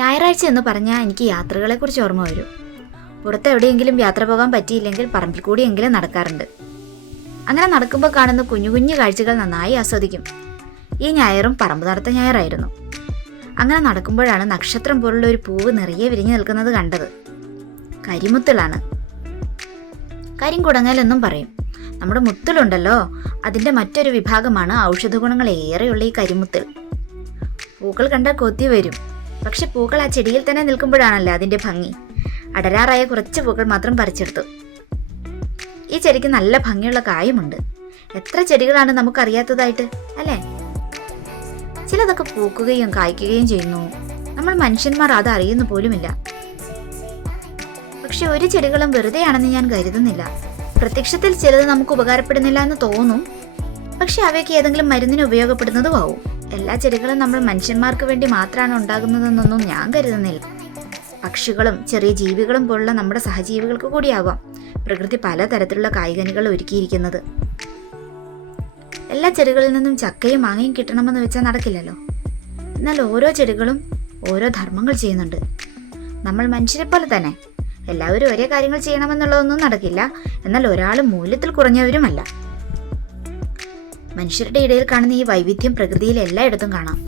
ഞായറാഴ്ച എന്ന് പറഞ്ഞാൽ എനിക്ക് യാത്രകളെക്കുറിച്ച് ഓർമ്മ വരും. പുറത്ത് എവിടെയെങ്കിലും യാത്ര പോകാൻ പറ്റിയില്ലെങ്കിൽ പറമ്പിൽ കൂടിയെങ്കിലും നടക്കാറുണ്ട്. അങ്ങനെ നടക്കുമ്പോൾ കാണുന്ന കുഞ്ഞു കുഞ്ഞു കാഴ്ചകൾ നന്നായി ആസ്വദിക്കും. ഈ ഞായറും പറമ്പ് നടത്ത ഞായറായിരുന്നു. അങ്ങനെ നടക്കുമ്പോഴാണ് നക്ഷത്രം പോലുള്ള ഒരു പൂവ് നിറയെ വിരിഞ്ഞു നിൽക്കുന്നത് കണ്ടത്. കരിമുത്തിളാണ്. കരിങ്കുടങ്ങലെന്നും പറയും. നമ്മുടെ മുത്തിലുണ്ടല്ലോ അതിന്റെ മറ്റൊരു വിഭാഗമാണ് ഔഷധ ഗുണങ്ങൾ ഏറെയുള്ള ഈ കരിമുത്തിൽ. പൂക്കൾ കണ്ടാൽ കൊത്തി വരും. പക്ഷെ പൂക്കൾ ആ ചെടിയിൽ തന്നെ നിൽക്കുമ്പോഴാണല്ലോ അതിന്റെ ഭംഗി. അടരാറായ കുറച്ച് പൂക്കൾ മാത്രം പറിച്ചെടുത്തു. ഈ ചെടിക്ക് നല്ല ഭംഗിയുള്ള കായുമുണ്ട്. എത്ര ചെടികളാണ് നമുക്കറിയാത്തതായിട്ട് അല്ലേ? ചിലതൊക്കെ പൂക്കുകയും കായ്ക്കുകയും ചെയ്യുന്നു. നമ്മൾ മനുഷ്യന്മാർ അത് അറിയുന്നു പോലുമില്ല. പക്ഷെ ഒരു ചെടികളും വെറുതെയാണെന്ന് ഞാൻ കരുതുന്നില്ല. പ്രത്യക്ഷത്തിൽ ചിലത് നമുക്ക് ഉപകാരപ്പെടുന്നില്ല എന്ന് തോന്നും. പക്ഷെ അവയ്ക്ക് ഏതെങ്കിലും മരുന്നിന് ഉപയോഗപ്പെടുന്നതും ആവും. എല്ലാ ചെടികളും നമ്മൾ മനുഷ്യന്മാർക്ക് വേണ്ടി മാത്രമാണ് ഉണ്ടാകുന്നതെന്നൊന്നും ഞാൻ കരുതുന്നില്ല. പക്ഷികളും ചെറിയ ജീവികളും പോലുള്ള നമ്മുടെ സഹജീവികൾക്ക് കൂടിയാവാം പ്രകൃതി പലതരത്തിലുള്ള കായികനികൾ ഒരുക്കിയിരിക്കുന്നത്. എല്ലാ ചെടികളിൽ നിന്നും ചക്കയും മാങ്ങയും കിട്ടണമെന്ന് വെച്ചാൽ നടക്കില്ലല്ലോ. എന്നാൽ ഓരോ ചെടികളും ഓരോ ധർമ്മങ്ങൾ ചെയ്യുന്നുണ്ട്. നമ്മൾ മനുഷ്യരെ പോലെ തന്നെ. എല്ലാവരും ഒരേ കാര്യങ്ങൾ ചെയ്യണമെന്നുള്ളതൊന്നും നടക്കില്ല. എന്നാൽ ഒരാൾ മൂല്യത്തിൽ കുറഞ്ഞവരുമല്ല. മനുഷ്യരുടെ ഇടയിൽ കാണുന്ന ഈ വൈവിധ്യം പ്രകൃതിയിൽ എല്ലായിടത്തും കാണാം.